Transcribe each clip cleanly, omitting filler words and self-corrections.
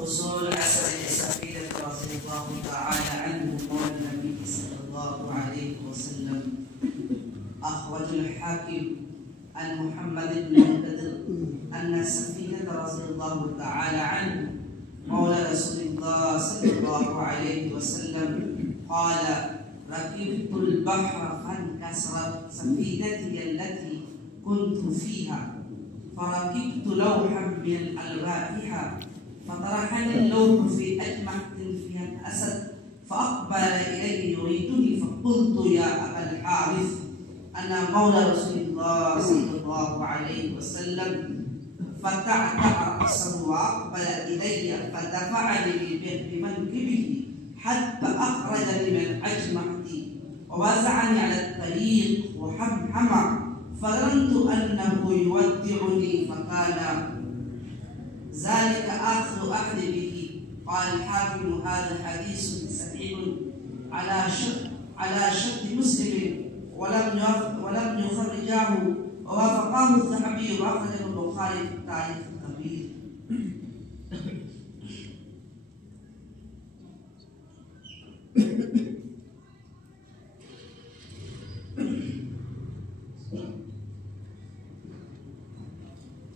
حصول أسد سفينة رضي الله تعالى عنه قول النبي صلى الله عليه وسلم أخرج الحاكم عن محمد بن منكدر أن سفينة رضي الله تعالى عنه مولى رسول الله صلى الله عليه وسلم قال ركبت البحر فانكسرت سفينتي التي كنت فيها فركبت لوحا من الألواح فطرحني اللوح في أجمعة فيها الأسد فأقبل إلي يريدني فقلت يا أبا الحارث أنا مولى رسول الله صلى الله عليه وسلم فتعتع رأسه وأقبل إلي فدفعني بمنكبه حتى أخرجني من الأجمعة ووزعني على الطريق وحمحم فظننت أنه يودعني فكان ذلك آخر أحد به. قال الحاكم هذا حديث صحيح على شرط مسلم ولم يخرجاه ووافقه الذهبي وأخرجه البخاري في التاريخ الكبير.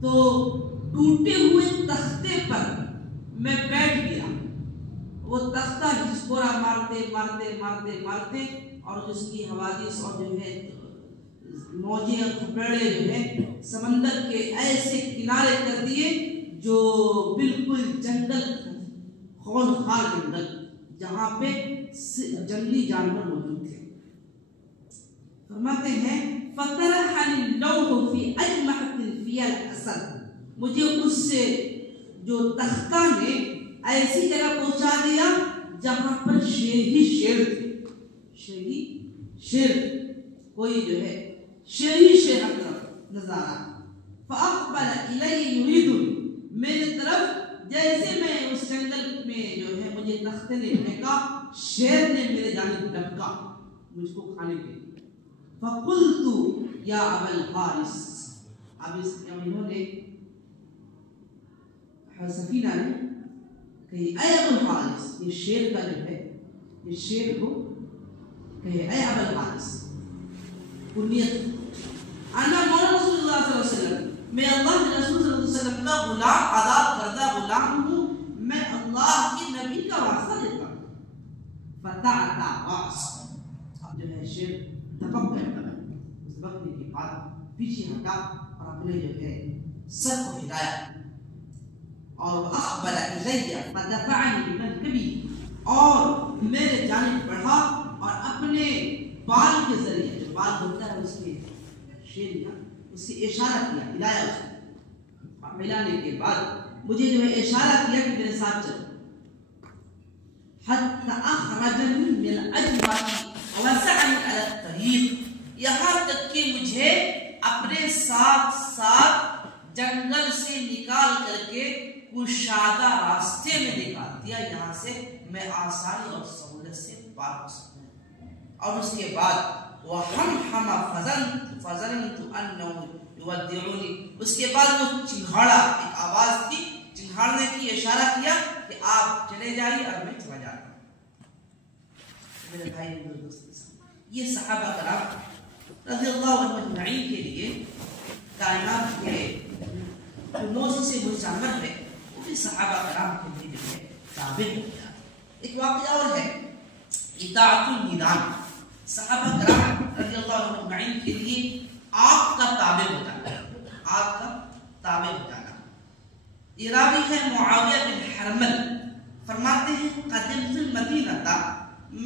تو ٹوٹے ہوئے تختے پر میں بیٹھ گیا. وہ تختہ ہچکورا مارتے مارتے مارتے مارتے اور اس کی حوادث اور جو ہے موجیں اور کھپیڑے جو ہے سمندر کے ایسے کنارے کر دیے جو بالکل جنگل خونخوار جنگل جہاں پہ جنگلی جانور موجود تھے. فرماتے ہیں فَتَرَحَنِ اللَّوْحُ فِي أَجْمَحَةٍ فِيهَا الْأَسَدُ. مجھے اس سے جو تختہ نے ایسی جگہ پہنچا دیا جہاں پر شیر ہی شیر تھے. شیر ہی شیر, کوئی جو ہے شیر ہی شیر ہر طرف نظر آ رہا. فَأَقْبَلَ إِلَيْهِ يُرِيدُنِ. میرے طرف جیسے میں اس جنگل میں جو ہے مجھے تختے نے پھینکا, شیر نے میرے جانب ڈبکا مجھ کو کھانے کے لیے. فَقُلْتُ يَا أَبَا الْحَارِثِ. اب انہوں نے سفینہ نے کہی اے ابو الحارث, یہ شیر کا جو ہے یہ شیر کو کہے اے ابو الحارث کنیت, انا مولا رسول اللہ صلی اللہ علیہ وسلم, میں اللہ کے رسول صلی اللہ علیہ وسلم کا غلام, آزاد کردہ غلام ہوں, میں اللہ کی نبی کا واسطہ دیتا ہوں. فتعتا راس. اب جو ہے شیر دھپک گیا, اس دھپکنے کے بعد پیچھے ہٹا اور اپنے جو ہے سر کو ہلایا اور اقبل الیہ فدفعنی بمنکبی, اور میرے جانب بڑھا اور اپنے بال کے ذریعے, جو بال ہوتا ہے اس کے شیر کا, اس سے اشارہ کیا, ہلایا اس کو. اور ہلانے کے بعد مجھے جو ہے اشارہ کیا کہ میرے ساتھ چلو. حتی اخرجنی من الاجوف وسعني علی الطریق. یہاں تک کہ مجھے اپنے ساتھ ساتھ جنگل سے نکال کر کے کشادہ راستے میں نکال دیا, یہاں سے میں آسانی اور سہولت سے پار ہو سکتا ہوں. اور اس کے بعد وَحَمْحَمَ فَظَنَنْتُ أَنَّهُ يُوَدِّعُونِي. اس کے بعد وہ چنگھاڑا, ایک آواز تھی, چنگھاڑنے کی اشارہ کیا کہ آپ چلے جائیے اور میں چلا جاتا ہوں. میرے بھائی میرے دوست, یہ صحابہ کرام رضی اللہ عنہ اجمعین کے لیے کائنات کے جو نوز سے وہ جانور ہے وہ بھی صحابہ کرام کے لیے جو ہے تابع ہو گیا. ایک واقعہ اور ہے اطاعت الندان. صحابہ کرام رضی اللہ عنہ اجمعین کے لیے آگ کا تابع ہو جانا, آگ کا تابع ہو جانا. یہ راوی ہے معاویہ بن حرمل, فرماتے ہیں قدمت المدینہ,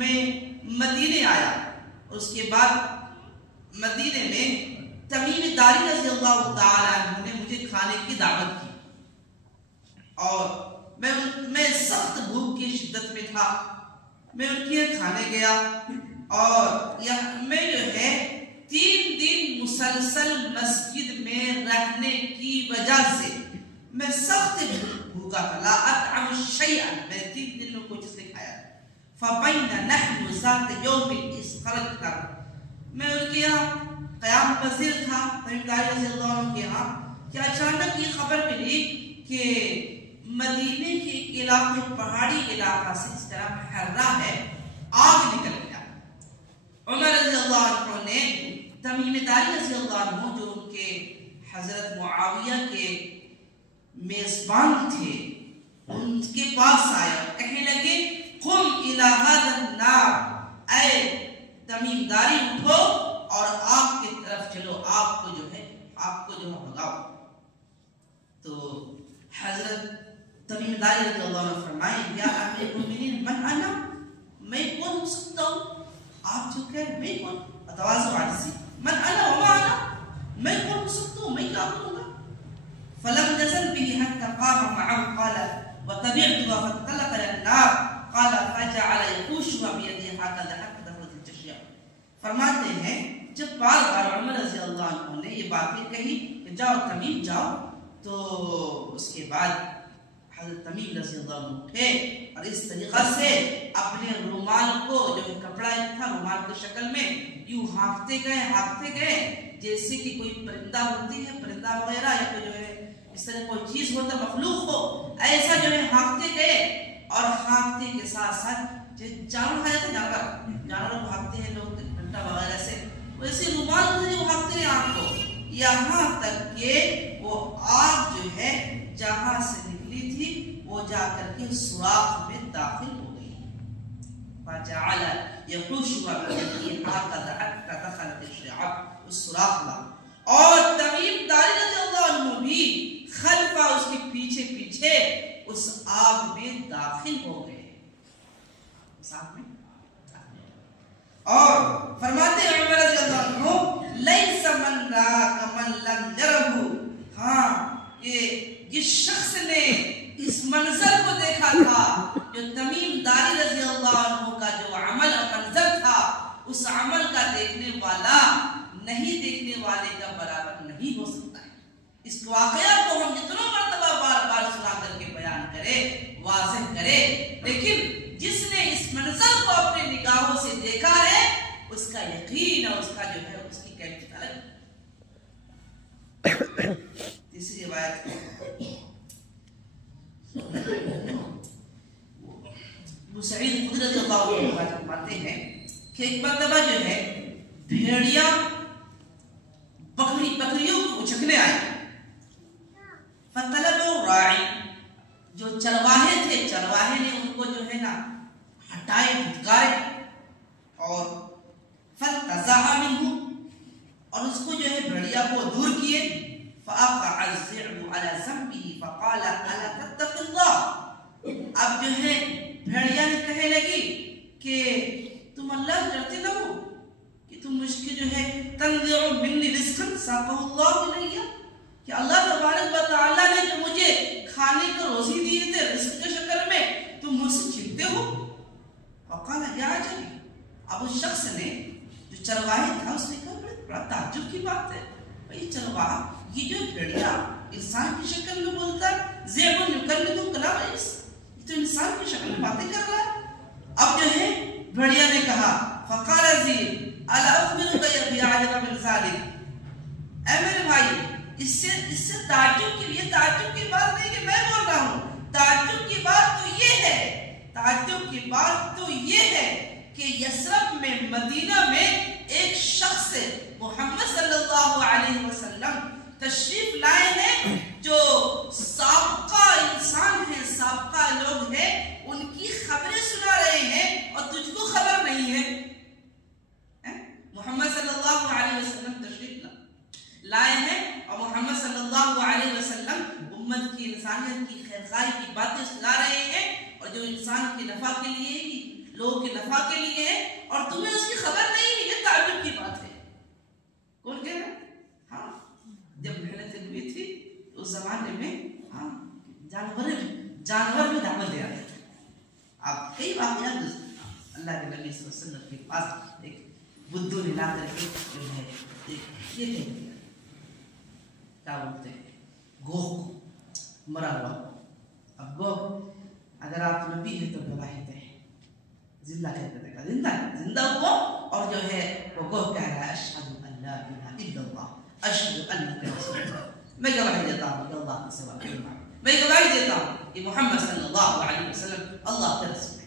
میں مدینے آیا, اس کے بعد مدینے میں تمیم داری رضی اللہ تعالی عنہ نے مجھے کھانے کی دعوت کی, اور میں سخت بھوک کی شدت میں تھا. میں ان کے کھانے گیا اور میں جو ہے 3 دن مسلسل مسجد میں رہنے کی وجہ سے میں سخت بھوکا تھا. لا اطعم شیئا, میں 3 دن میں کوئی چیز نہیں کھایا. فبین نحن ذات یوم اسخرجنا, میں ان کے یہاں قیام پذیر تھا تمیم داری رضی اللہ عنہ کے یہاں, کہ اچانک یہ خبر ملی کہ مدینے کے علاقے, پہاڑی علاقہ سے اس طرح حرہ ہے, آگ نکل گیا. عمر رضی اللہ عنہ نے تمیم داری رضی اللہ عنہ جو ان کے حضرت معاویہ کے میزبان تھے, ان کے پاس آئے, کہنے لگے قم الی ھذا النار, اے تمیم داری اٹھو اور آگ کی طرف چلو, آگ کو جو ہے بھگاؤ. تو حضرت تمیم داری رضی اللہ عنہ فرمائے یا امیر المؤمنین من انا, میں کون ہو سکتا ہوں, آپ جو کہہ میں کون, تواضع عاجزی, من انا وما انا, میں کون ہو سکتا ہوں, میں کیا کروں گا. فلم نزل به حتى قام معه قال وتبعته فانطلق الى النار قال فجعل يحوشها بيده هكذا حتى دخلت الجشية. فرماتے ہیں جب بار بار عمر رضی اللہ عنہ نے یہ باتیں کہی کہ جاؤ تمیم جاؤ, تو اس کے بعد حضرت تمیم رضی اللہ عنہ اٹھے اور اس طریقہ سے اپنے رومال کو, جو کپڑا تھا رومال کی شکل میں, یوں ہانکتے گئے جیسے کہ کوئی پرندہ ہوتی ہے, پرندہ وغیرہ یا کوئی جو ہے اس طرح کوئی چیز ہوتا مخلوق ہو, ایسا جو ہے ہانکتے گئے. اور ہانکتے کے ساتھ ساتھ جانور کھا جاتے, جانوروں کو ہانکتے ہیں لوگ ڈنڈا وغیرہ سے, ویسے رومال سے وہ ہانکتے ہیں آنکھ کو. یہاں تک کہ وہ آگ جو ہے جہاں سے نکلی تھی وہ جا کر کے سوراخ میں داخل ہو گئی. فجعل يحوش بيده هكذا حتى دخلت الشعب اس سوراخ میں. اور تمیم داری رضی اللہ عنہ بھی خلفہ اس کے پیچھے پیچھے اس آگ میں داخل ہو گئے. اس آگ میں اور فرماتے ہیں عمر رضی اللہ عنہ لیس من راک من لم یرہو. ہاں جس شخص نے اس منظر کو دیکھا تھا جو تمیم داری رضی اللہ عنہ کا جو عمل اور منظر تھا اس عمل کا دیکھنے والا نہیں دیکھنے والے کا برابر نہیں ہو سکتا ہے. اس واقعہ کو ہم جتنا مرتبہ بار بار سنا کر کے بیان کرے واضح کرے لیکن جس نے اس منظر کو اپنے نگاہوں سے دیکھا ہے اس کا یقین اور اس کا جو ہے اس کی کیفیت الگ. تیسری روایت ابو سعید خدری رضی اللہ عنہ فرماتے ہیں کہ ایک مرتبہ جو ہے بھیڑیاں بکریوں کو اچکنے آئے. فطلبوا الراعی جو چرواہے تھے چرواہے نے ان کو جو ہے نا ہٹائے دھتکارے اور فانتزعها منه اور اس کو جو ہے بھیڑیا کو دور کیے. فاقع الذئب على ذنبه فقال الا تتق الله. اب جو ہے بھیڑیا نے کہنے لگی کہ تم اللہ ڈرتے نہ ہو کہ تم مجھ کے جو ہے تنزع منی رزقا ساقه الله الیہ کہ اللہ تبارک و تعالی نے جو مجھے کھانے کو روزی دی تھے رزق کے شکل میں تم مجھ سے چھپتے ہو. فقال یا عجب. اب اس شخص نے جو چرواہے تھا اس نے کہا بڑا تعجب کی بات ہے بھئی چرواہا یہ جو بھیڑیا انسان کی شکل میں بولتا ہے زیب یکلم کلام الانس یہ تو انسان کی شکل میں باتیں کر رہا ہے. اب جو ہے بھیڑیا نے کہا فقال الذئب الا اخبرك بعجب من ذلك. اے میرے بھائی اس سے تعجب کی یہ تعجب کی بات نہیں کہ میں بول رہا ہوں. تعجب کی بات تو یہ ہے تعجب کی بات تو یہ ہے کہ یثرب میں مدینہ میں ایک شخص محمد صلی اللہ علیہ وسلم تشریف لائے ہیں جو سابقہ انسان ہیں سابقہ لوگ ہیں ان کی خبریں سنا رہے ہیں اور تجھ کو خبر نہیں ہے. محمد صلی اللہ علیہ وسلم تشریف لائے ہیں اور محمد صلی اللہ علیہ وسلم امت کی انسانیت کی خیرخواہی کی باتیں سنا رہے ہیں اور جو انسان کے نفع کے لیے لوگوں کے نفع کے لیے ہے اور تمہیں اس کی خبر نہیں ہے. یہ تعجب کی بات ہے. کون کہہ رہا ہے؟ ہاں جب محنت ہوئی تھی اس زمانے میں ہاں جانور بھی دعوت دے رہے تھے. آپ کئی واقعات اللہ کے نبی صلی اللہ علیہ وسلم کے پاس ایک بدھو نے لا کر کے جو ہے یہ کہہ دیا کیا بولتے ہیں گوہ مرا ہوا. اب گوہ اگر آپ نبی ہیں تو گواہی دیں زندہ کہتے ہیں زندہ ہوا اور جو ہے وہ گوہ کہہ رہا ہے اشہد ان لا الہ الا اللہ اشہد انک رسول اللہ. میں گواہی دیتا ہوں کہ اللہ کے سوا کوئی معبود. میں گواہی دیتا ہوں کہ محمد صلی اللہ علیہ وسلم اللہ کے رسول ہے.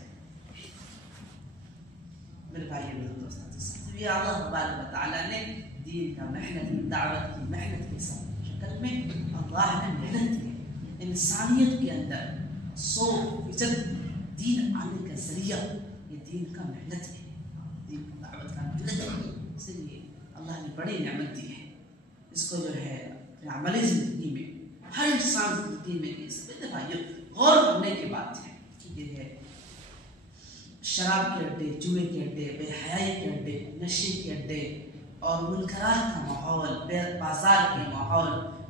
میرے بھائی میرے دوستوں یہ اللہ تبارک و تعالی نے دین کا محنت دعوت کی محنت کے شکل میں اللہ نے محنت کی انسانیت کے اندر 100% دین آنے کا ذریعہ یہ دین کا محنت ہے دین کی دعوت کا محنت ہے. اس لیے اللہ نے بڑی نعمت دی ہے اس کو جو ہے عملی زندگی میں ہر انسان زندگی میں اس پہ بھائیوں غور کرنے کی بات ہے کہ یہ ہے شراب کے اڈے جوئے کے اڈے بے حیائی کے اڈے نشے کے اڈے اور منکرات کا ماحول بازار کے ماحول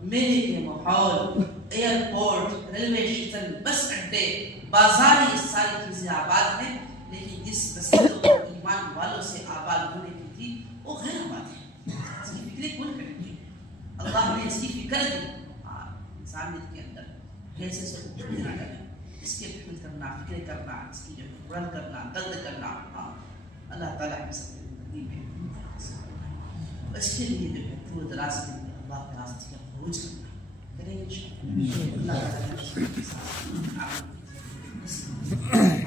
میلے کے ماحول ایئرپورٹ ریلوے اسٹیشن بس اڈے بازار یہ ساری چیزیں آباد ہیں لیکن جس بستیوں کو ایمان والوں سے آباد ہونے کی تھی وہ غیر آباد ہے. اس کی فکر کون کرے گی؟ اللہ نے اس کی فکر دی انسانیت کے اندر کیسے سے دینا ہے اس کے فکر کرنا فکر کرنا اس کی جو رن کرنا درد کرنا اللہ تعالیٰ ہم سب زندگی میں اس کے لیے جو ہے دور دراز کے لیے اللہ کے راستے کا خروج کرنا کریں گے انشاءاللہ. اللہ تعالیٰ